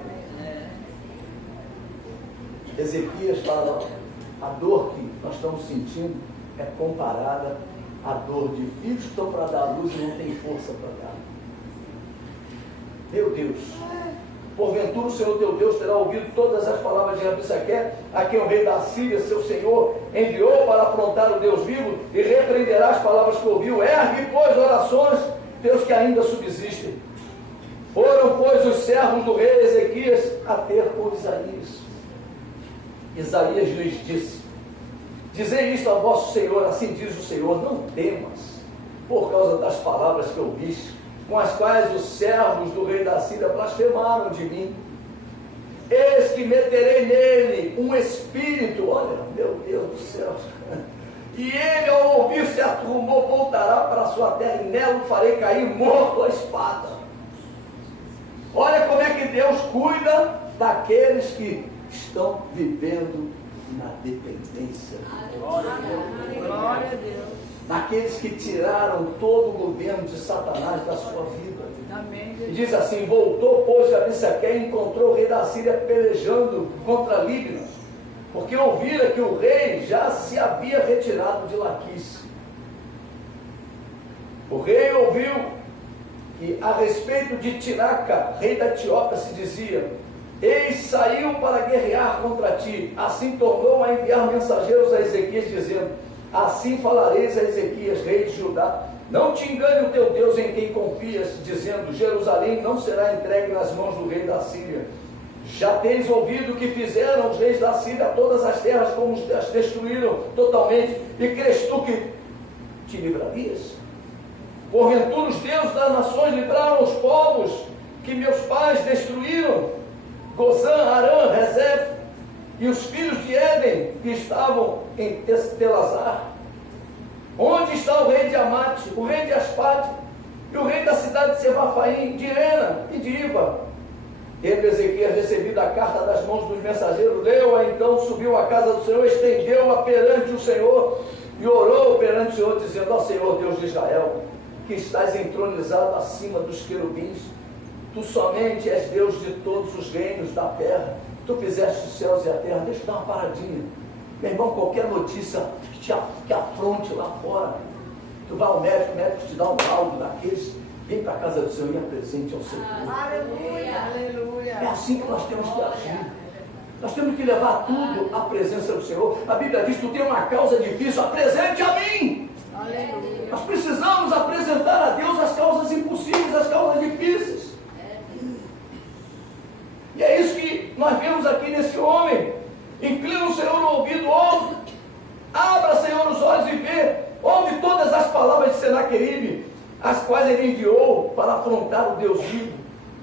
Ezequias fala, a dor que nós estamos sentindo é comparada à dor de filhos que estão para dar a luz e não tem força para dar. Meu Deus, porventura o Senhor teu Deus terá ouvido todas as palavras de Rabissaque, a quem o rei da Síria, seu senhor, enviou para afrontar o Deus vivo, e repreenderá as palavras que ouviu. Ergue, pois, orações, Deus que ainda subsistem. Foram, pois, os servos do rei Ezequias a ter com Isaías. Isaías lhes disse, dizei isto a vosso Senhor, assim diz o Senhor, não temas, por causa das palavras que ouviste, com as quais os servos do rei da Síria blasfemaram de mim. Eis que meterei nele um espírito, olha, meu Deus do céu, e ele ao ouvir certo rumor voltará para a sua terra, e nela o farei cair morto à espada. Olha como é que Deus cuida daqueles que estão vivendo na dependência. Glória a Deus. Daqueles que tiraram todo o governo de Satanás da sua vida. Amém. E diz assim, voltou, pois, Rabissaque e encontrou o rei da Síria pelejando contra Líbnos, porque ouvira que o rei já se havia retirado de Laquis. O rei ouviu que a respeito de Tiraca, rei da Etiópia, se dizia, eis saiu para guerrear contra ti. Assim tornou a enviar mensageiros a Ezequias, dizendo, assim falareis a Ezequias, rei de Judá, não te engane o teu Deus em quem confias, dizendo, Jerusalém não será entregue nas mãos do rei da Síria. Já tens ouvido o que fizeram os reis da Síria a todas as terras, como as destruíram totalmente, e crês tu que te livrarias? Porventura os deuses das nações livraram os povos que meus pais destruíram, Gozã, Arã, Rezef, e os filhos de Éden que estavam em Telazar. Onde está o rei de Amate, o rei de Aspade, e o rei da cidade de Sebafaim, de Ena e de Iva? Tendo Ezequias recebido a carta das mãos dos mensageiros, leu-a, então subiu à casa do Senhor, estendeu-a perante o Senhor, e orou perante o Senhor, dizendo, ó Senhor, Deus de Israel, que estás entronizado acima dos querubins, tu somente és Deus de todos os reinos da terra, tu fizeste os céus e a terra. Deixa eu dar uma paradinha, meu irmão, qualquer notícia que afronte lá fora, tu vai ao médico, o médico te dá um laudo daqueles, vem para a casa do Senhor e apresente ao Senhor. Aleluia, aleluia. É assim que nós temos que agir. Nós temos que levar tudo à presença do Senhor. A Bíblia diz, tu tem uma causa difícil, apresente a mim. Aleluia. Nós precisamos apresentar a Deus as causas impossíveis, as causas difíceis. E é isso que nós vemos aqui nesse homem. Inclina o Senhor o ouvido, ouve. Abra, Senhor, os olhos e vê. Ouve todas as palavras de Senaqueribe, as quais ele enviou para afrontar o Deus vivo.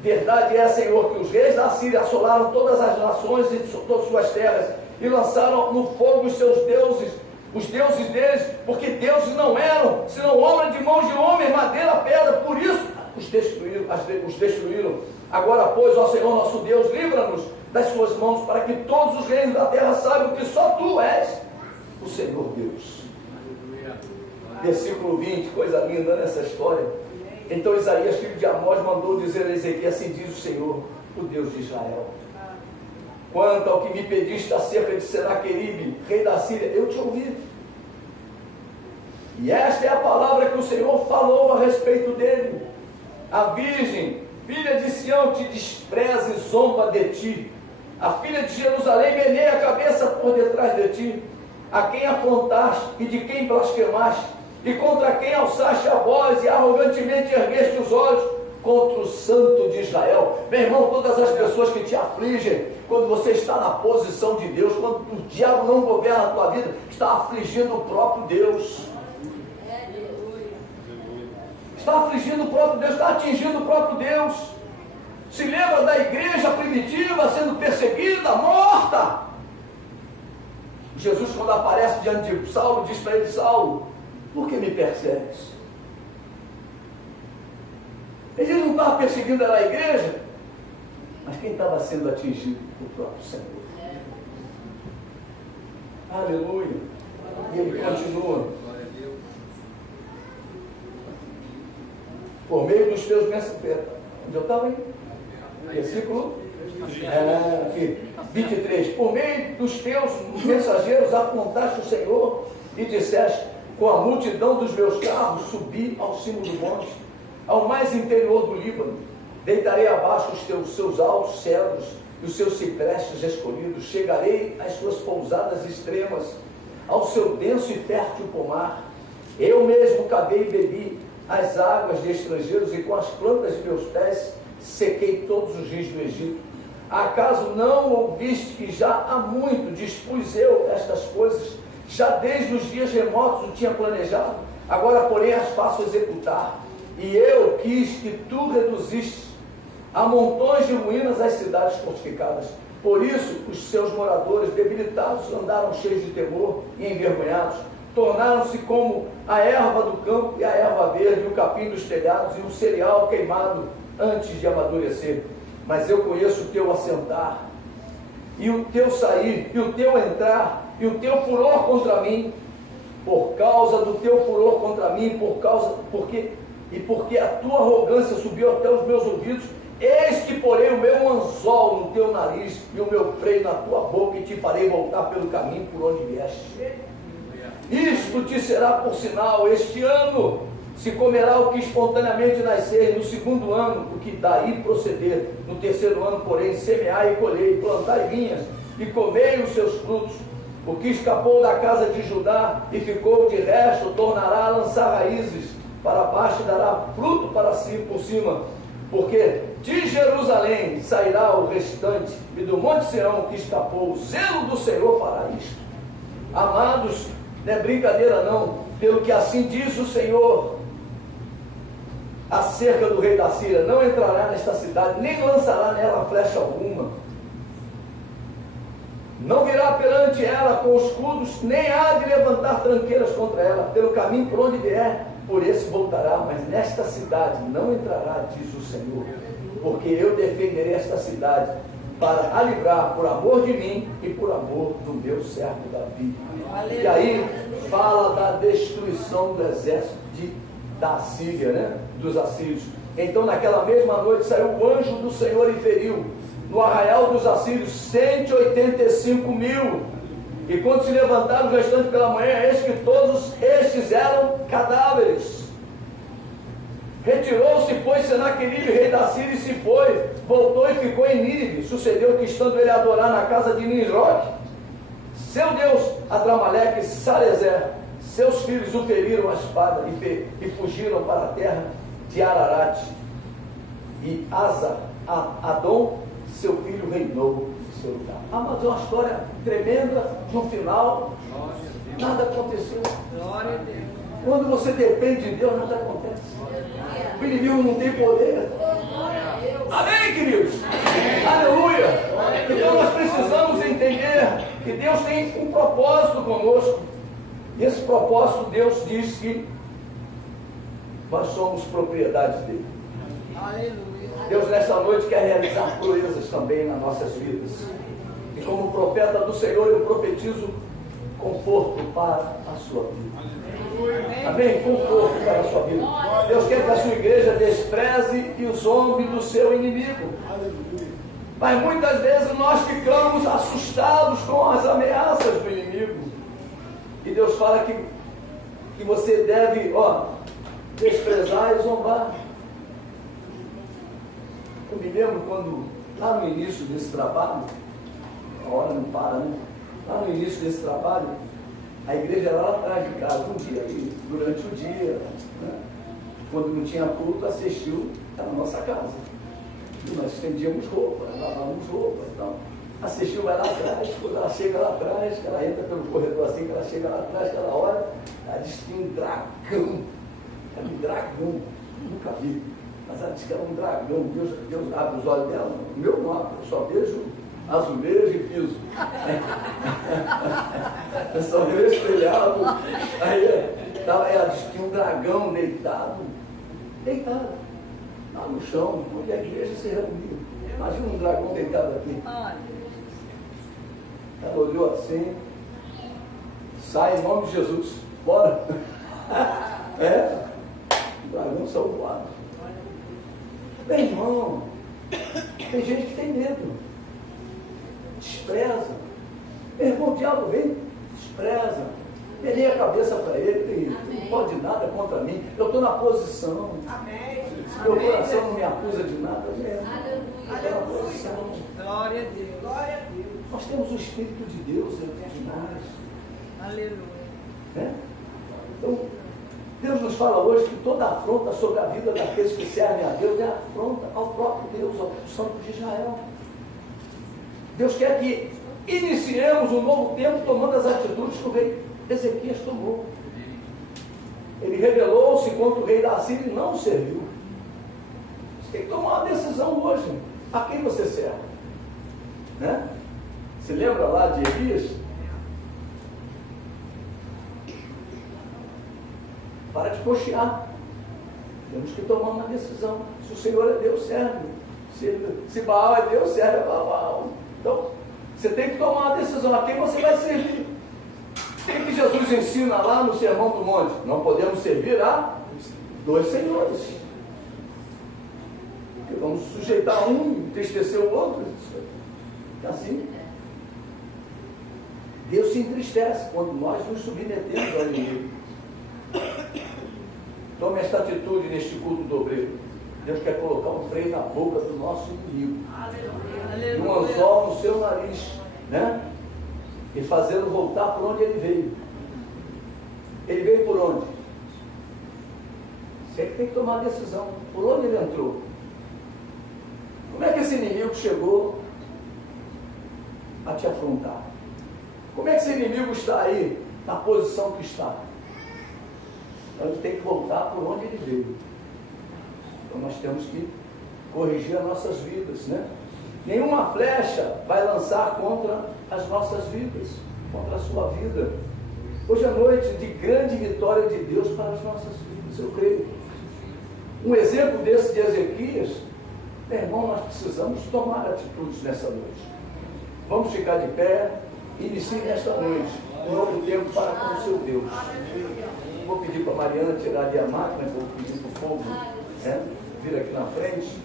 Verdade é, Senhor, que os reis da Síria assolaram todas as nações e todas suas terras, e lançaram no fogo os seus deuses, os deuses deles, porque deuses não eram, senão obra de mãos de homem, madeira, pedra, por isso os destruíram. Agora, pois, ó Senhor nosso Deus, livra-nos das suas mãos, para que todos os reinos da terra saibam que só tu és o Senhor Deus. Versículo 20, coisa linda nessa história. Então Isaías, filho de Amós, mandou dizer a Ezequias, assim diz o Senhor, o Deus de Israel, quanto ao que me pediste acerca de Senaqueribe, rei da Síria, eu te ouvi. E esta é a palavra que o Senhor falou a respeito dele. A virgem, filha de Sião, te despreza e zomba de ti. A filha de Jerusalém meneia a cabeça por detrás de ti. A quem afrontaste e de quem blasfemaste, e contra quem alçaste a voz e arrogantemente ergueste os olhos, contra o Santo de Israel. Meu irmão, todas as pessoas que te afligem, quando você está na posição de Deus, quando o diabo não governa a tua vida, está afligindo o próprio Deus. Está afligindo o próprio Deus, está atingindo o próprio Deus. Se lembra da igreja primitiva sendo perseguida, morta. Jesus, quando aparece diante de Saulo, diz para ele, Saulo, por que me persegues? Ele não estava perseguindo a igreja, mas quem estava sendo atingido? O próprio Senhor. Aleluia. E ele continua. Por meio dos teus mensageiros. Onde eu estava aí? Versículo 23. Por meio dos teus mensageiros apontaste o Senhor e disseste: com a multidão dos meus carros subi ao cimo do monte, ao mais interior do Líbano. Deitarei abaixo os seus altos cedros e os seus ciprestes escolhidos. Chegarei às suas pousadas extremas, ao seu denso e fértil pomar. Eu mesmo cavei e bebi as águas de estrangeiros, e com as plantas de meus pés sequei todos os rios do Egito. Acaso não ouviste que já há muito dispus eu estas coisas? Já desde os dias remotos o tinha planejado, agora porém as faço executar. E eu quis que tu reduziste a montões de ruínas as cidades fortificadas. Por isso os seus moradores debilitados andaram cheios de temor e envergonhados. Tornaram-se como a erva do campo e a erva verde, o capim dos telhados e o cereal queimado antes de amadurecer. Mas eu conheço o teu assentar, e o teu sair, e o teu entrar, e o teu furor contra mim. Por causa do teu furor contra mim, porque a tua arrogância subiu até os meus ouvidos, eis que porei o meu anzol no teu nariz e o meu freio na tua boca, e te farei voltar pelo caminho por onde vieste. Isto te será por sinal: este ano se comerá o que espontaneamente nascer, no segundo ano o que daí proceder, no terceiro ano, porém, semeai e colhei, plantai vinhas e comei os seus frutos. O que escapou da casa de Judá e ficou de resto, tornará a lançar raízes para baixo e dará fruto para si por cima, porque de Jerusalém sairá o restante, e do Monte Sião que escapou, o zelo do Senhor fará isto. Amados, não é brincadeira não, pelo que assim diz o Senhor acerca do rei da Síria: não entrará nesta cidade, nem lançará nela flecha alguma, não virá perante ela com escudos, nem há de levantar tranqueiras contra ela. Pelo caminho por onde vier, por esse voltará, mas nesta cidade não entrará, diz o Senhor, porque eu defenderei esta cidade para a livrar por amor de mim e por amor do meu servo Davi. E aí fala da destruição do exército da Síria, né? Dos assírios. Então naquela mesma noite saiu o anjo do Senhor e feriu no arraial dos assírios 185 mil. E quando se levantaram os restantes pela manhã, eis que todos estes eram cadáveres. Retirou-se, pois, Senaqueribe, rei da Síria, e se foi, voltou e ficou em Nínive. Sucedeu que, estando ele a adorar na casa de Nisroque, seu deus Adramaleque e Sarezer, seus filhos o feriram a espada e fugiram para a terra de Ararat. E Adom, seu filho, reinou em seu lugar. Mas é uma história tremenda. No final, nada aconteceu. Glória a Deus. Quando você depende de Deus, nada acontece. O inimigo não tem poder. Amém, queridos? Aleluia! Então nós precisamos entender que Deus tem um propósito conosco. E esse propósito, Deus diz que nós somos propriedade dele. Aleluia. Deus nessa noite quer realizar proezas também nas nossas vidas. E como profeta do Senhor, eu profetizo conforto para a sua vida. Amém? Conforto para a sua vida. Deus quer que a sua igreja despreze e zombe do seu inimigo. Mas muitas vezes nós ficamos assustados com as ameaças do inimigo. E Deus fala que você deve, desprezar e zombar. Eu me lembro quando, lá no início desse trabalho, a hora não para, né? Lá no início desse trabalho, a igreja era lá atrás de casa, um dia, durante o dia, né? Quando não tinha culto, assistiu, era na nossa casa. E nós estendíamos roupa, lavávamos roupa e tal. Assistiu, vai lá atrás, quando ela chega lá atrás, que ela entra pelo corredor assim, que ela chega lá atrás, que ela olha, ela diz que um dragão, era um dragão, nunca vi, mas ela diz que era um dragão. Deus abre os olhos dela, o meu não abre, eu só vejo azulejo e piso. Eu só vejo telhado. Aí ela diz que tinha um dragão deitado lá no chão, onde a igreja se reunia. Imagina um dragão deitado aqui. Ela olhou assim, Sai em nome de Jesus. Bora. É. Dragão saiu voado. Meu irmão, tem gente que tem medo. Despreza. Meu irmão, o diabo vem, despreza. Pelei a cabeça para ele, não pode nada contra mim. Eu estou na posição. Amém. Meu coração não me acusa de nada mesmo. Estou na posição. Glória a Deus. Glória a Deus. Nós temos o Espírito de Deus dentro de nós. Aleluia. Né? Então, Deus nos fala hoje que toda afronta sobre a vida daqueles que servem a Deus é afronta ao próprio Deus, ao Santo de Israel. Deus quer que iniciemos um novo tempo tomando as atitudes que o rei Ezequias tomou. Ele rebelou-se contra o rei da Assíria e não o serviu. Você tem que tomar uma decisão hoje. A quem você serve? Né? Se lembra lá de Elias? Para de cochear. Temos que tomar uma decisão. Se o Senhor é Deus, serve. Se Baal é Deus, serve a Baal. Então, você tem que tomar uma decisão. A quem você vai servir? O que Jesus ensina lá no Sermão do Monte? Não podemos servir a dois senhores. Porque vamos sujeitar um e entristecer o outro. É assim. Deus se entristece quando nós nos submetemos ao inimigo. Tome esta atitude neste culto do obreiro. Deus quer colocar um freio na boca do nosso inimigo. Aleluia. E um anzol no seu nariz, né? E fazê-lo voltar por onde ele veio. Ele veio por onde? Você que tem que tomar a decisão. Por onde ele entrou? Como é que esse inimigo chegou a te afrontar? Como é que esse inimigo está aí, na posição que está? Então ele tem que voltar por onde ele veio. Então nós temos que corrigir as nossas vidas, né? Nenhuma flecha vai lançar contra as nossas vidas, contra a sua vida. Hoje é noite de grande vitória de Deus para as nossas vidas, eu creio. Um exemplo desse de Ezequias, meu irmão, nós precisamos tomar atitudes nessa noite. Vamos ficar de pé, inicie nesta noite um novo tempo para com o seu Deus. Vou pedir para a Mariana tirar ali a máquina, vou pedir para o fogo vir aqui na frente.